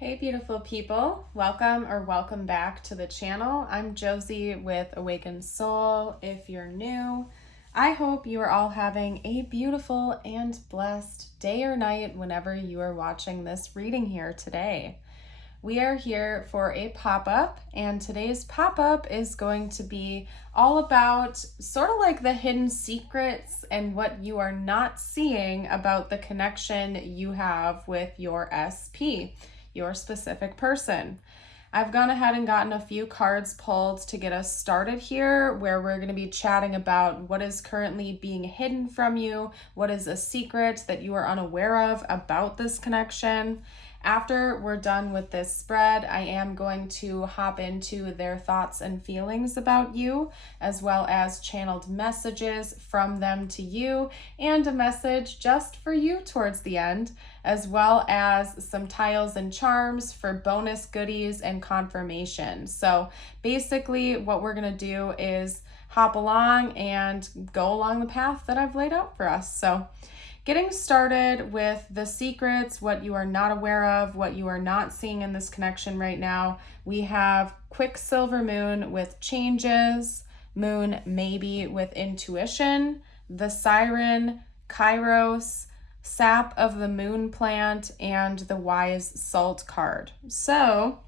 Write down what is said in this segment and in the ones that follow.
Hey beautiful people, welcome back to the channel. I'm Josie with Awakened Soul. If you're new, I hope you are all having a beautiful and blessed day or night whenever you are watching this reading here today. We are here for a pop-up, and today's pop-up is going to be all about sort of like the hidden secrets and what you are not seeing about the connection you have with your SP, your specific person. I've gone ahead and gotten a few cards pulled to get us started here, where we're going to be chatting about what is currently being hidden from you, what is a secret that you are unaware of about this connection. After we're done with this spread, I am going to hop into their thoughts and feelings about you, as well as channeled messages from them to you, and a message just for you towards the end, as well as some tiles and charms for bonus goodies and confirmation. So basically what we're going to do is hop along and go along the path that I've laid out for us. So getting started with the secrets, what you are not aware of, what you are not seeing in this connection right now, we have Quicksilver Moon with changes, Moon maybe with intuition, the Siren, Kairos, Sap of the Moon plant, and the Wise Salt card. So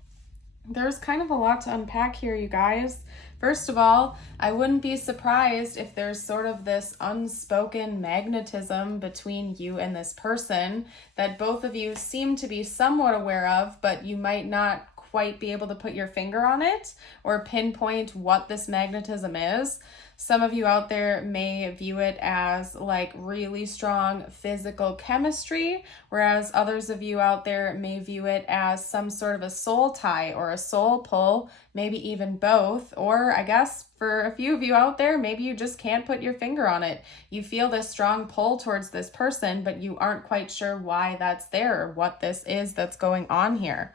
there's kind of a lot to unpack here, you guys. First of all, I wouldn't be surprised if there's sort of this unspoken magnetism between you and this person that both of you seem to be somewhat aware of, but you might not quite be able to put your finger on it or pinpoint what this magnetism is. Some of you out there may view it as like really strong physical chemistry, whereas others of you out there may view it as some sort of a soul tie or a soul pull, maybe even both. Or I guess for a few of you out there, maybe you just can't put your finger on it. You feel this strong pull towards this person, but you aren't quite sure why that's there or what this is that's going on here.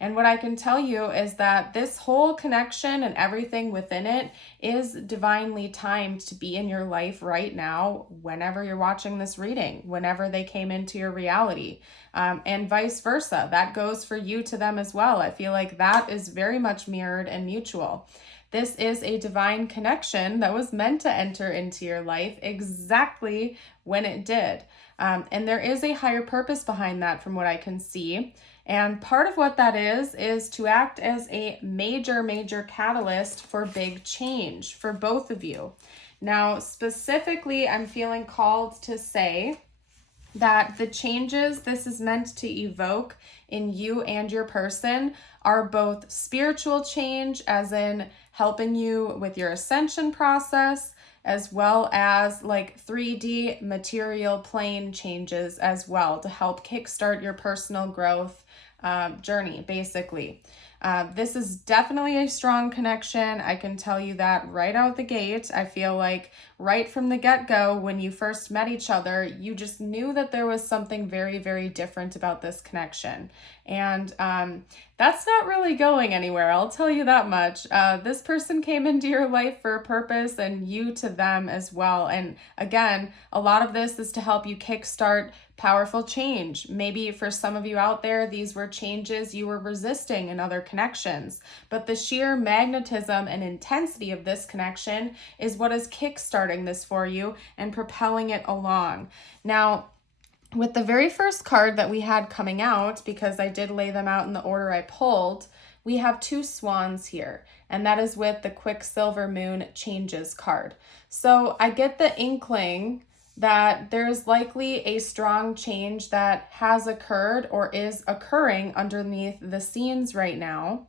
And what I can tell you is that this whole connection and everything within it is divinely timed to be in your life right now, whenever you're watching this reading, whenever they came into your reality, and vice versa. That goes for you to them as well. I feel like that is very much mirrored and mutual. This is a divine connection that was meant to enter into your life exactly when it did. And there is a higher purpose behind that from what I can see. And part of what that is to act as a major catalyst for big change for both of you. Now, specifically, I'm feeling called to say that the changes this is meant to evoke in you and your person are both spiritual change, as in helping you with your ascension process, as well as like 3D material plane changes as well to help kickstart your personal growth journey, basically. This is definitely a strong connection. I can tell you that right out the gate. I feel like right from the get-go, when you first met each other, you just knew that there was something very different about this connection. And that's not really going anywhere, I'll tell you that much. This person came into your life for a purpose, and you to them as well. And again, a lot of this is to help you kickstart powerful change. Maybe for some of you out there, these were changes you were resisting in other connections, but the sheer magnetism and intensity of this connection is what is kickstarting this for you and propelling it along. Now, with the very first card that we had coming out, because I did lay them out in the order I pulled, we have two swans here, and that is with the Quicksilver Moon Changes card. So I get the inkling that there's likely a strong change that has occurred or is occurring underneath the scenes right now,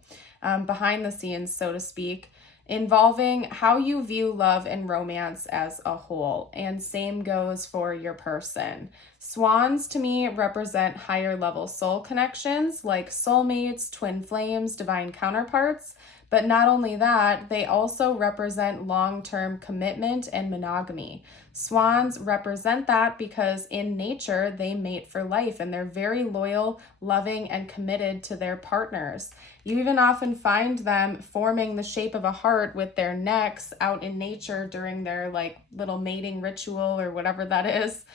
behind the scenes, so to speak, involving how you view love and romance as a whole. And same goes for your person. Swans to me represent higher level soul connections like soulmates, twin flames, divine counterparts. But not only that, they also represent long-term commitment and monogamy. Swans represent that because in nature, they mate for life and they're very loyal, loving, and committed to their partners. You even often find them forming the shape of a heart with their necks out in nature during their like little mating ritual or whatever that is.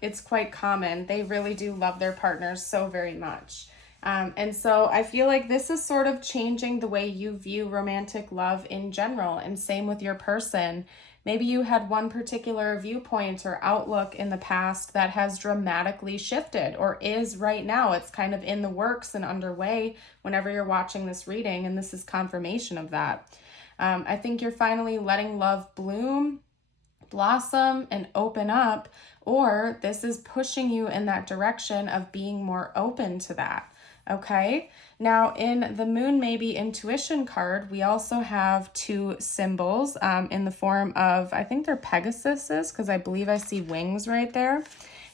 It's quite common. They really do love their partners so very much. And so I feel like this is sort of changing the way you view romantic love in general, and same with your person. Maybe you had one particular viewpoint or outlook in the past that has dramatically shifted or is right now. It's kind of in the works and underway whenever you're watching this reading, and this is confirmation of that. I think you're finally letting love bloom, blossom, and open up, or this is pushing you in that direction of being more open to that. Okay, now in the Moon Maybe Intuition card, we also have two symbols in the form of, I think they're Pegasuses, because I believe I see wings right there.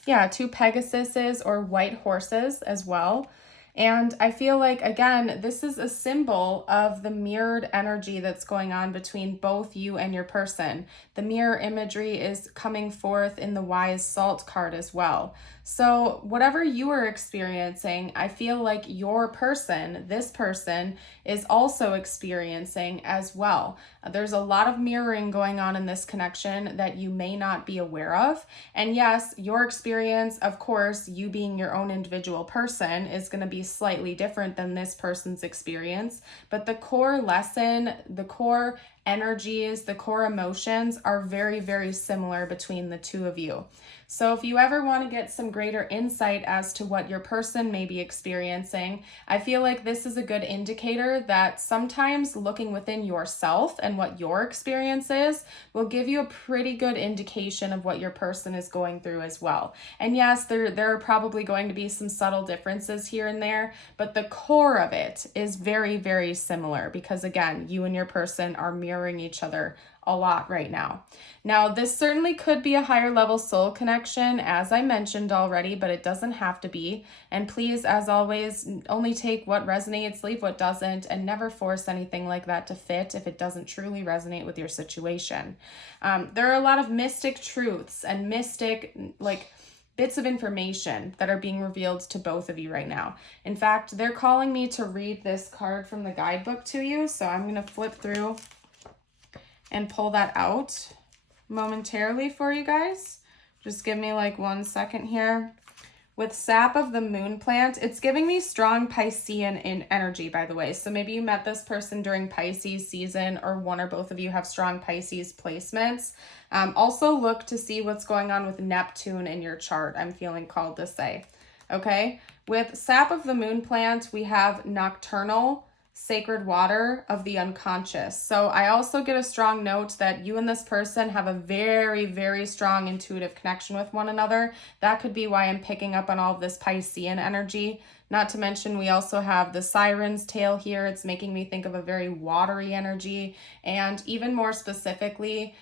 Yeah, two Pegasuses or white horses as well. And I feel like, again, this is a symbol of the mirrored energy that's going on between both you and your person. The mirror imagery is coming forth in the Wise Salt card as well. So whatever you are experiencing, I feel like your person, this person, is also experiencing as well. There's a lot of mirroring going on in this connection that you may not be aware of. And yes, your experience, of course, you being your own individual person, is going to be slightly different than this person's experience. But the core lesson, the core energies, the core emotions are very, very similar between the two of you. So if you ever want to get some greater insight as to what your person may be experiencing, I feel like this is a good indicator that sometimes looking within yourself and what your experience is will give you a pretty good indication of what your person is going through as well. And yes, there are probably going to be some subtle differences here and there, but the core of it is very, very similar because, again, you and your person are mirroring each other a lot right now. Now, this certainly could be a higher level soul connection, as I mentioned already, but it doesn't have to be. And please, as always, only take what resonates, leave what doesn't, and never force anything like that to fit if it doesn't truly resonate with your situation. There are a lot of mystic truths and mystic, bits of information that are being revealed to both of you right now. In fact, they're calling me to read this card from the guidebook to you, so I'm going to flip through and pull that out momentarily for you guys. Just give me like 1 second here. With sap of the moon plant, it's giving me strong Piscean in energy, by the way. So maybe you met this person during Pisces season, or one or both of you have strong Pisces placements. Also look to see what's going on with Neptune in your chart, I'm feeling called to say. Okay, with sap of the moon plant, we have nocturnal, sacred water of the unconscious. So I also get a strong note that you and this person have a very, very strong intuitive connection with one another. That could be why I'm picking up on all of this Piscean energy. Not to mention, we also have the siren's tail here. It's making me think of a very watery energy. And even more specifically,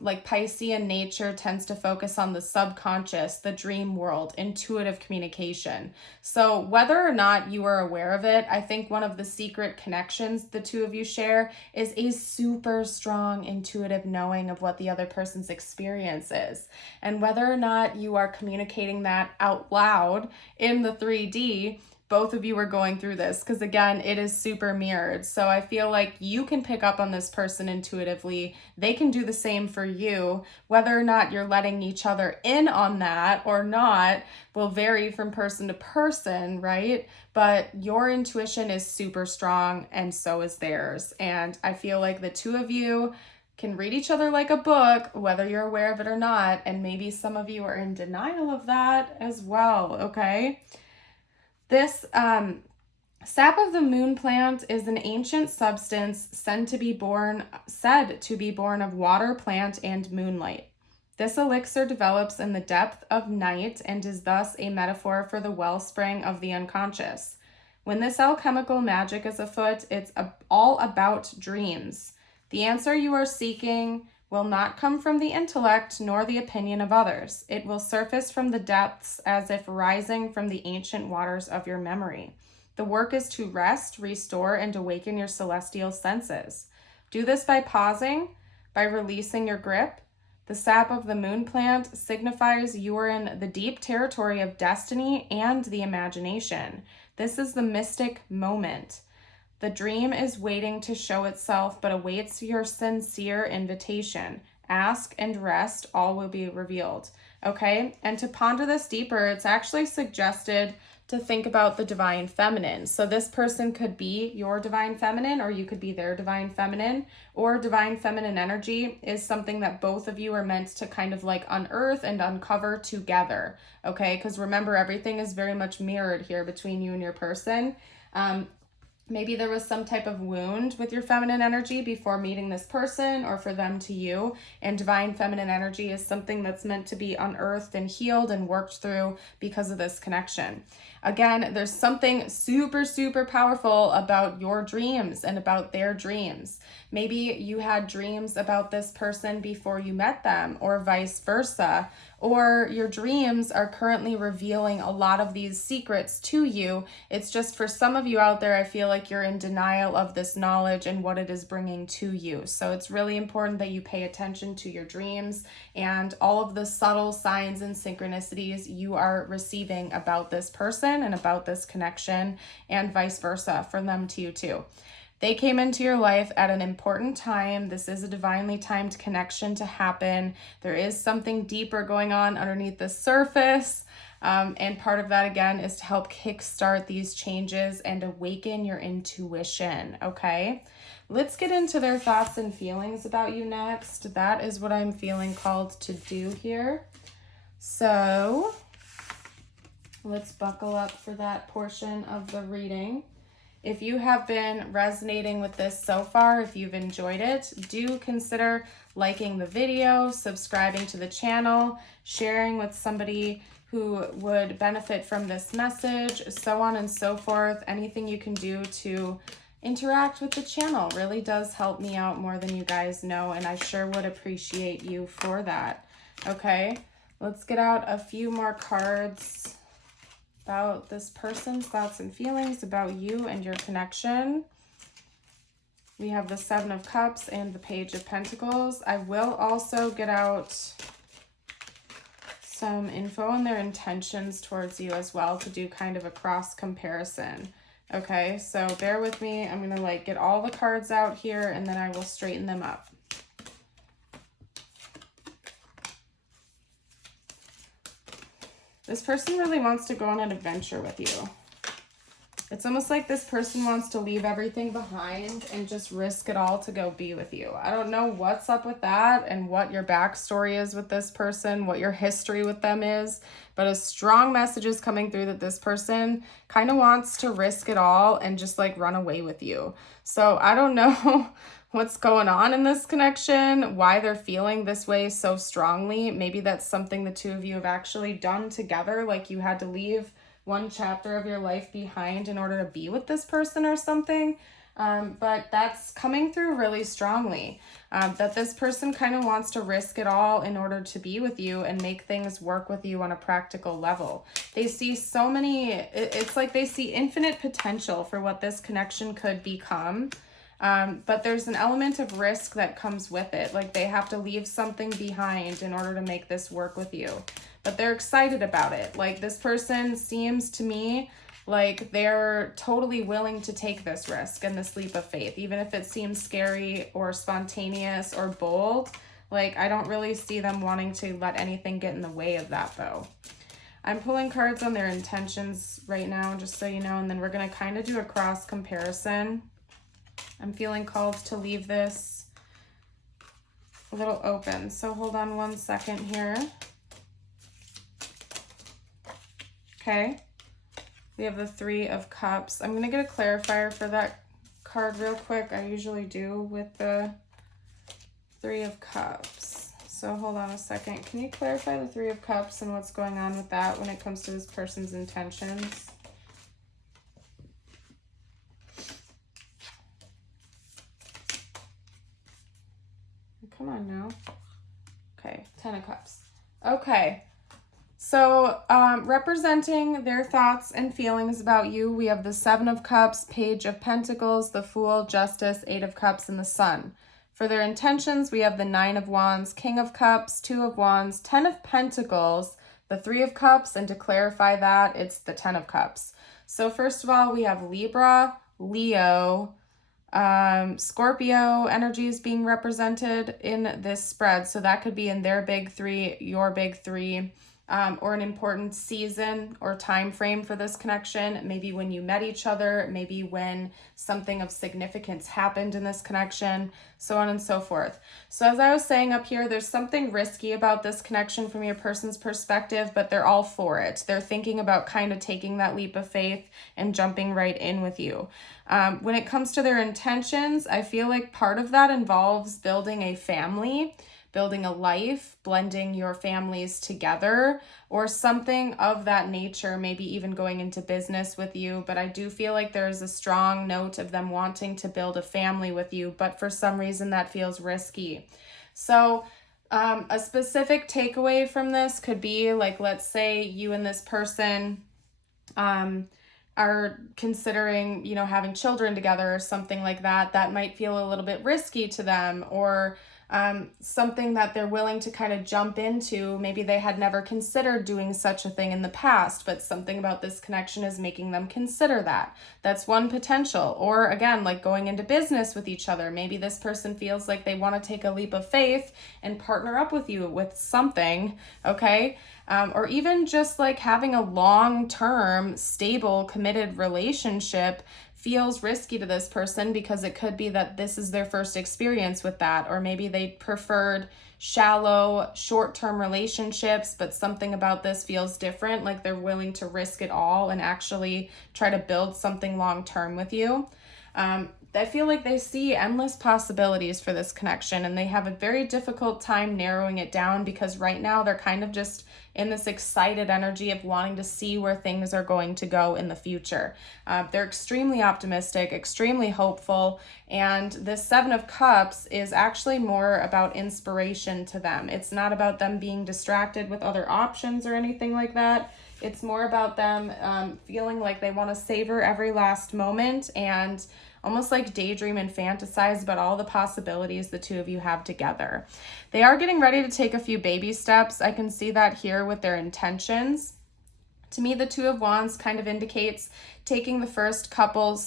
like Piscean nature tends to focus on the subconscious, the dream world, intuitive communication. So whether or not you are aware of it, I think one of the secret connections the two of you share is a super strong intuitive knowing of what the other person's experience is. And whether or not you are communicating that out loud in the 3D, both of you are going through this because, again, it is super mirrored. So I feel like you can pick up on this person intuitively. They can do the same for you. Whether or not you're letting each other in on that or not will vary from person to person, right? But your intuition is super strong and so is theirs. And I feel like the two of you can read each other like a book, whether you're aware of it or not. And maybe some of you are in denial of that as well, okay? This sap of the moon plant is an ancient substance said to be born of water, plant, and moonlight. This elixir develops in the depth of night and is thus a metaphor for the wellspring of the unconscious. When this alchemical magic is afoot, it's all about dreams. The answer you are seeking will not come from the intellect nor the opinion of others. It will surface from the depths as if rising from the ancient waters of your memory. The work is to rest, restore, and awaken your celestial senses. Do this by pausing, by releasing your grip. The sap of the moon plant signifies you are in the deep territory of destiny and the imagination. This is the mystic moment. The dream is waiting to show itself, but awaits your sincere invitation. Ask and rest, all will be revealed. Okay? And to ponder this deeper, it's actually suggested to think about the divine feminine. So this person could be your divine feminine, or you could be their divine feminine, or divine feminine energy is something that both of you are meant to kind of like unearth and uncover together. Okay, because remember, everything is very much mirrored here between you and your person. Maybe there was some type of wound with your feminine energy before meeting this person, or for them to you. And divine feminine energy is something that's meant to be unearthed and healed and worked through because of this connection. Again, there's something super, super powerful about your dreams and about their dreams. Maybe you had dreams about this person before you met them, or vice versa. Or your dreams are currently revealing a lot of these secrets to you. It's just for some of you out there, I feel like you're in denial of this knowledge and what it is bringing to you. So it's really important that you pay attention to your dreams and all of the subtle signs and synchronicities you are receiving about this person and about this connection, and vice versa for them to you too. They came into your life at an important time. This is a divinely timed connection to happen. There is something deeper going on underneath the surface. And part of that, again, is to help kickstart these changes and awaken your intuition, okay? Let's get into their thoughts and feelings about you next. That is what I'm feeling called to do here. So let's buckle up for that portion of the reading. If you have been resonating with this so far, if you've enjoyed it, do consider liking the video, subscribing to the channel, sharing with somebody who would benefit from this message, so on and so forth. Anything you can do to interact with the channel really does help me out more than you guys know, and I sure would appreciate you for that. Okay, let's get out a few more cards about this person's thoughts and feelings about you and your connection. We have the Seven of Cups and the Page of Pentacles. I will also get out some info on their intentions towards you as well, to do kind of a cross comparison. Okay, so bear with me. I'm going to like get all the cards out here, and then I will straighten them up. This person really wants to go on an adventure with you. It's almost like this person wants to leave everything behind and just risk it all to go be with you. I don't know what's up with that and what your backstory is with this person, what your history with them is, but a strong message is coming through that this person kind of wants to risk it all and just like run away with you. So I don't know what's going on in this connection, why they're feeling this way so strongly. Maybe that's something the two of you have actually done together, like you had to leave one chapter of your life behind in order to be with this person or something. But that's coming through really strongly, that this person kind of wants to risk it all in order to be with you and make things work with you on a practical level. They see so many, it's like they see infinite potential for what this connection could become. But there's an element of risk that comes with it. Like they have to leave something behind in order to make this work with you. But they're excited about it. Like this person seems to me like they're totally willing to take this risk and this leap of faith, even if it seems scary or spontaneous or bold. Like I don't really see them wanting to let anything get in the way of that though. I'm pulling cards on their intentions right now, just so you know, and then we're going to kind of do a cross comparison. I'm feeling called to leave this a little open. So hold on one second here. Okay. We have the Three of Cups. I'm going to get a clarifier for that card real quick. I usually do with the Three of Cups. So hold on a second. Can you clarify the Three of Cups and what's going on with that when it comes to this person's intentions? Come on now. Okay, Ten of Cups. Okay, so representing their thoughts and feelings about you, we have the Seven of Cups, Page of Pentacles, the Fool, Justice, Eight of Cups, and the Sun. For their intentions, we have the Nine of Wands, King of Cups, Two of Wands, Ten of Pentacles, the Three of Cups, and to clarify that, it's the Ten of Cups. So first of all, we have Libra, Leo, Scorpio energies being represented in this spread. So that could be in their big three, your big three. or an important season or time frame for this connection. Maybe when you met each other, maybe when something of significance happened in this connection, so on and so forth. So as I was saying up here, there's something risky about this connection from your person's perspective, but they're all for it. They're thinking about kind of taking that leap of faith and jumping right in with you. When it comes to their intentions, I feel like part of that involves building a family, building a life, blending your families together, or something of that nature, maybe even going into business with you. But I do feel like there's a strong note of them wanting to build a family with you, but for some reason that feels risky. So a specific takeaway from this could be like, let's say you and this person are considering, having children together or something like that. That might feel a little bit risky to them, or something that they're willing to kind of jump into. Maybe they had never considered doing such a thing in the past, but something about this connection is making them consider that. That's one potential. Or again, like going into business with each other. Maybe this person feels like they want to take a leap of faith and partner up with you with something, okay? Or even just like having a long-term, stable, committed relationship feels risky to this person because it could be that this is their first experience with that, or maybe they preferred shallow, short-term relationships, but something about this feels different, like they're willing to risk it all and actually try to build something long-term with you. I feel like they see endless possibilities for this connection, and they have a very difficult time narrowing it down because right now they're kind of just in this excited energy of wanting to see where things are going to go in the future. They're extremely optimistic, extremely hopeful, and this Seven of Cups is actually more about inspiration to them. It's not about them being distracted with other options or anything like that. It's more about them feeling like they want to savor every last moment and almost like daydream and fantasize about all the possibilities the two of you have together. They are getting ready to take a few baby steps. I can see that here with their intentions. To me, the Two of Wands kind of indicates taking the first couple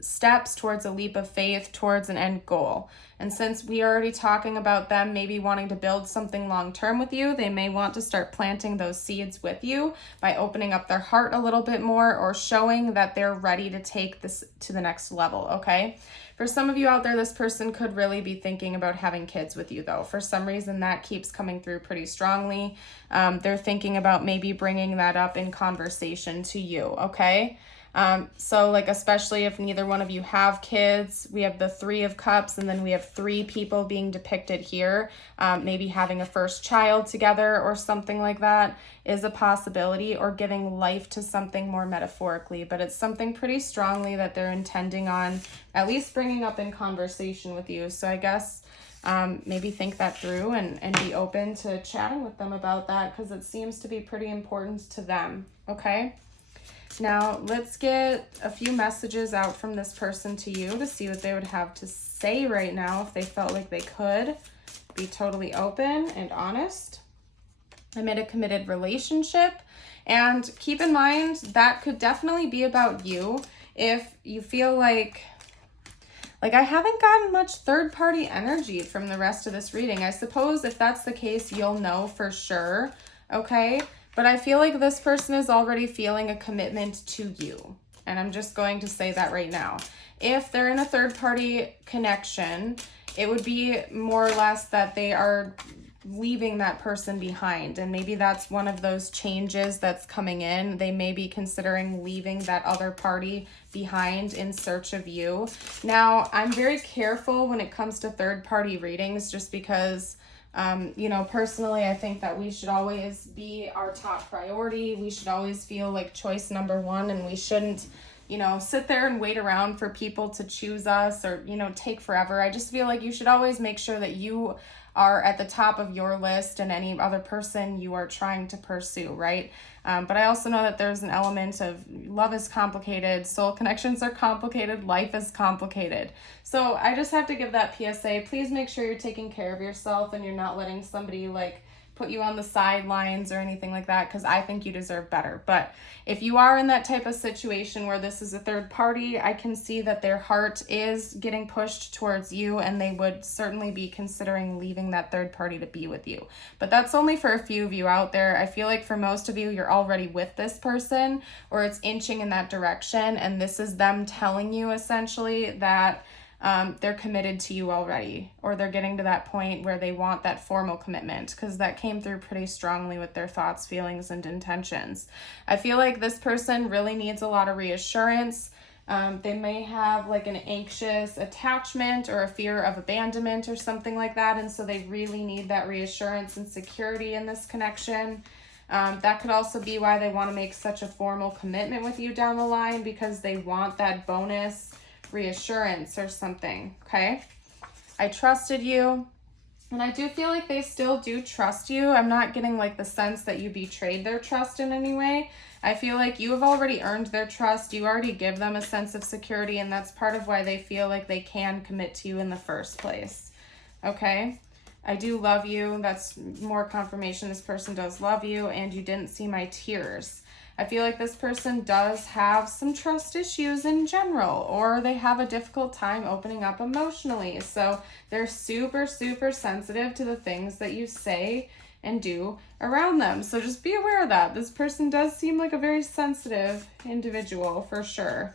steps towards a leap of faith, towards an end goal. And since we are already talking about them maybe wanting to build something long-term with you, they may want to start planting those seeds with you by opening up their heart a little bit more or showing that they're ready to take this to the next level, okay? For some of you out there, this person could really be thinking about having kids with you, though. For some reason, that keeps coming through pretty strongly. They're thinking about maybe bringing that up in conversation to you, okay? So like, especially if neither one of you have kids, we have the Three of Cups, and then we have three people being depicted here. Maybe having a first child together or something like that is a possibility, or giving life to something more metaphorically, but it's something pretty strongly that they're intending on at least bringing up in conversation with you. So I guess maybe think that through and be open to chatting with them about that, because it seems to be pretty important to them, okay? Now, let's get a few messages out from this person to you to see what they would have to say right now if they felt like they could be totally open and honest. I'm in a committed relationship, and keep in mind that could definitely be about you. If you feel like I haven't gotten much third-party energy from the rest of this reading. I suppose if that's the case, you'll know for sure, okay? But I feel like this person is already feeling a commitment to you. And I'm just going to say that right now. If they're in a third-party connection, it would be more or less that they are leaving that person behind. And maybe that's one of those changes that's coming in. They may be considering leaving that other party behind in search of you. Now, I'm very careful when it comes to third-party readings just because personally, I think that we should always be our top priority. We should always feel like choice number one, and we shouldn't, sit there and wait around for people to choose us or, take forever. I just feel like you should always make sure that you are at the top of your list and any other person you are trying to pursue, right? But I also know that there's an element of love is complicated, soul connections are complicated, life is complicated. So I just have to give that PSA. Please make sure you're taking care of yourself and you're not letting somebody put you on the sidelines or anything like that, because I think you deserve better. But if you are in that type of situation where this is a third party, I can see that their heart is getting pushed towards you, and they would certainly be considering leaving that third party to be with you. But that's only for a few of you out there. I feel like for most of you, you're already with this person, or it's inching in that direction, and this is them telling you essentially that they're committed to you already, or they're getting to that point where they want that formal commitment, because that came through pretty strongly with their thoughts, feelings, and intentions. I feel like this person really needs a lot of reassurance. They may have like an anxious attachment or a fear of abandonment or something like that, and so they really need that reassurance and security in this connection. That could also be why they want to make such a formal commitment with you down the line, because they want that bonus reassurance or something. Okay, I trusted you, and I do feel like they still do trust you. I'm not getting like the sense that you betrayed their trust in any way. I feel like you have already earned their trust. You already give them a sense of security, and that's part of why they feel like they can commit to you in the first place. Okay, I do love you. That's more confirmation this person does love you, and you didn't see my tears. I feel like this person does have some trust issues in general, or they have a difficult time opening up emotionally. So they're super, super sensitive to the things that you say and do around them. So just be aware of that. This person does seem like a very sensitive individual for sure.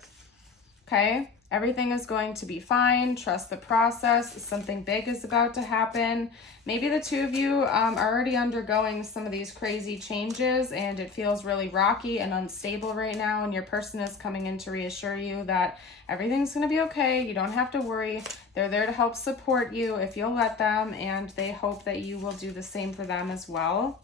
Okay? Everything is going to be fine. Trust the process. Something big is about to happen. Maybe the two of you are already undergoing some of these crazy changes, and it feels really rocky and unstable right now, and your person is coming in to reassure you that everything's going to be okay. You don't have to worry. They're there to help support you if you'll let them, and they hope that you will do the same for them as well.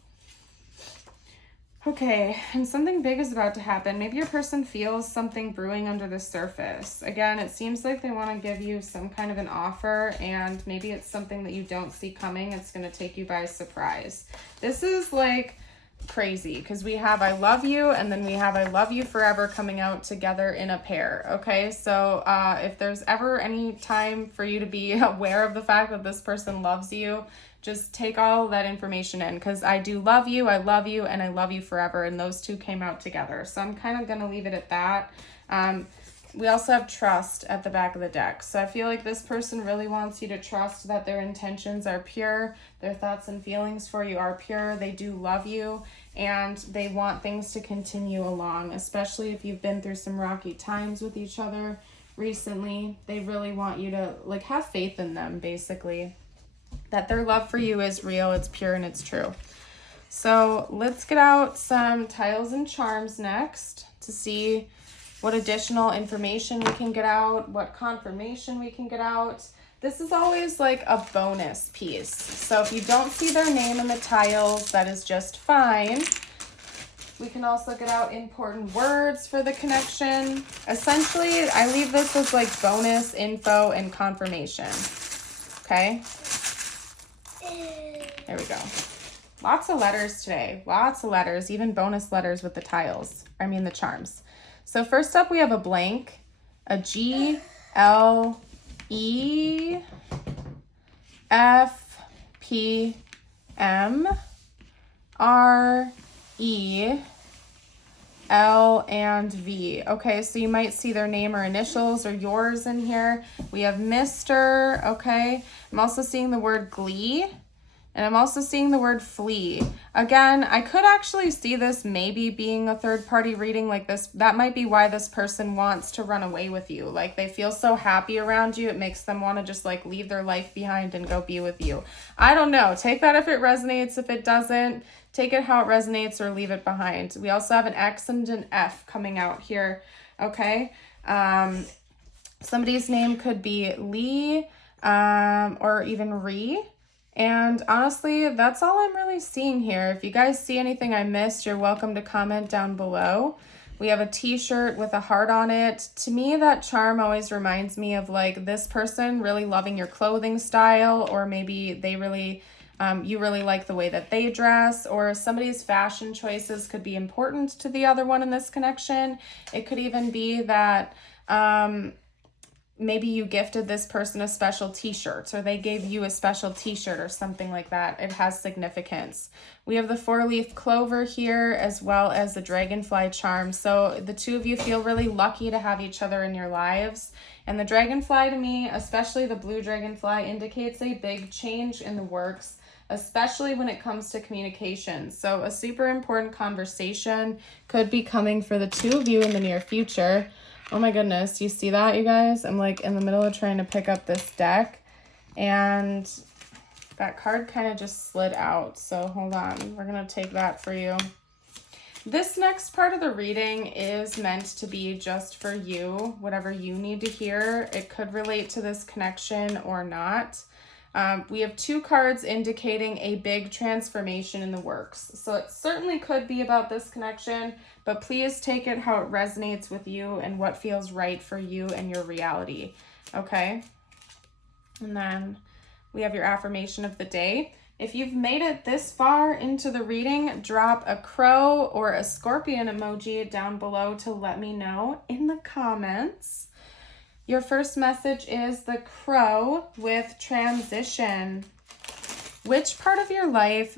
Okay, and something big is about to happen. Maybe your person feels something brewing under the surface. Again, it seems like they want to give you some kind of an offer, and maybe it's something that you don't see coming. It's going to take you by surprise. This is like crazy, because we have I love you, and then we have I love you forever coming out together in a pair. Okay, so if there's ever any time for you to be aware of the fact that this person loves you, just take all that information in, because I do love you, and I love you forever, and those two came out together. So I'm kind of going to leave it at that. We also have trust at the back of the deck. So I feel like this person really wants you to trust that their intentions are pure, their thoughts and feelings for you are pure, they do love you, and they want things to continue along, especially if you've been through some rocky times with each other recently. They really want you to like have faith in them, basically. That their love for you is real, it's pure, and it's true. So let's get out some tiles and charms next to see what additional information we can get out, what confirmation we can get out. This is always like a bonus piece. So if you don't see their name in the tiles, that is just fine. We can also get out important words for the connection. Essentially, I leave this as like bonus info and confirmation. Okay? There we go. Lots of letters today. Lots of letters, even bonus letters with the tiles. I mean the charms. So first up we have a blank, a G, L, E, F, P, M, R, E, L, and V. Okay, so you might see their name or initials or yours in here. We have Mr. Okay, I'm also seeing the word glee. And I'm also seeing the word flee. Again, I could actually see this maybe being a third-party reading like this. That might be why this person wants to run away with you. Like, they feel so happy around you, it makes them want to just, like, leave their life behind and go be with you. I don't know. Take that if it resonates. If it doesn't, take it how it resonates or leave it behind. We also have an X and an F coming out here, okay? Somebody's name could be Lee or even Ree. And honestly, that's all I'm really seeing here. If you guys see anything I missed, you're welcome to comment down below. We have a t-shirt with a heart on it. To me, that charm always reminds me of like this person really loving your clothing style, or maybe they really, you really like the way that they dress, or somebody's fashion choices could be important to the other one in this connection. It could even be that maybe you gifted this person a special t-shirt, or they gave you a special t-shirt or something like that. It has significance. We have the 4-leaf clover here, as well as the dragonfly charm. So the two of you feel really lucky to have each other in your lives. And the dragonfly, to me, especially the blue dragonfly, indicates a big change in the works, especially when it comes to communication. So a super important conversation could be coming for the two of you in the near future. Oh my goodness, you see that, you guys? I'm like in the middle of trying to pick up this deck, and that card kind of just slid out. So hold on, we're gonna take that for you. This next part of the reading is meant to be just for you, whatever you need to hear. It could relate to this connection or not. We have 2 cards indicating a big transformation in the works. So it certainly could be about this connection, but please take it how it resonates with you and what feels right for you and your reality, okay? And then we have your affirmation of the day. If you've made it this far into the reading, drop a crow or a scorpion emoji down below to let me know in the comments. Your first message is the crow with transition. Which part of your life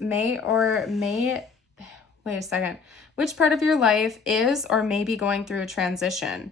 Which part of your life is or may be going through a transition?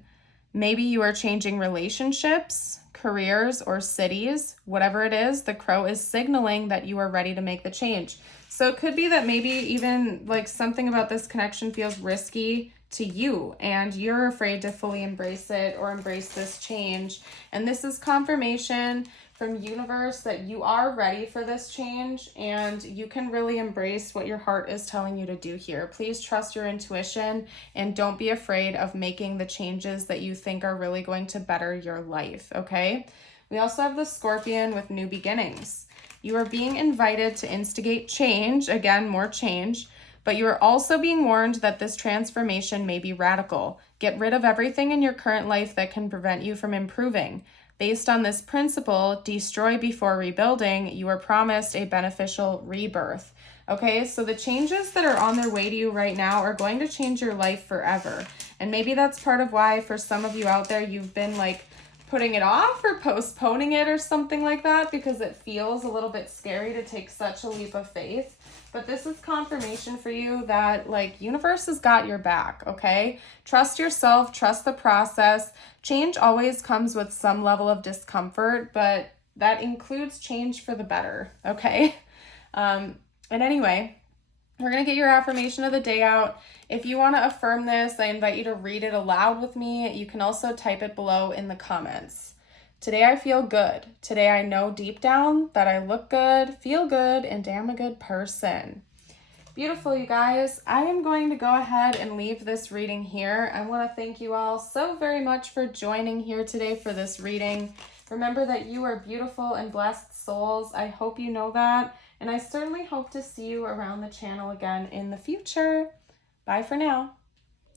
Maybe you are changing relationships, careers, or cities. Whatever it is, the crow is signaling that you are ready to make the change. So it could be that maybe even like something about this connection feels risky to you and you're afraid to fully embrace it or embrace this change. And this is confirmation from universe that you are ready for this change and you can really embrace what your heart is telling you to do here. Please trust your intuition and don't be afraid of making the changes that you think are really going to better your life, okay? We also have the scorpion with new beginnings. You are being invited to instigate change, again, more change, but you are also being warned that this transformation may be radical. Get rid of everything in your current life that can prevent you from improving. Based on this principle, destroy before rebuilding, you are promised a beneficial rebirth. Okay, so the changes that are on their way to you right now are going to change your life forever. And maybe that's part of why for some of you out there, you've been like putting it off or postponing it or something like that because it feels a little bit scary to take such a leap of faith. But this is confirmation for you that like universe has got your back, okay? Trust yourself, trust the process. Change always comes with some level of discomfort, but that includes change for the better, okay? And anyway, we're going to get your affirmation of the day out. If you want to affirm this, I invite you to read it aloud with me. You can also type it below in the comments. Today I feel good. Today I know deep down that I look good, feel good, and am a good person. Beautiful, you guys. I am going to go ahead and leave this reading here. I want to thank you all so very much for joining here today for this reading. Remember that you are beautiful and blessed souls. I hope you know that. And I certainly hope to see you around the channel again in the future. Bye for now.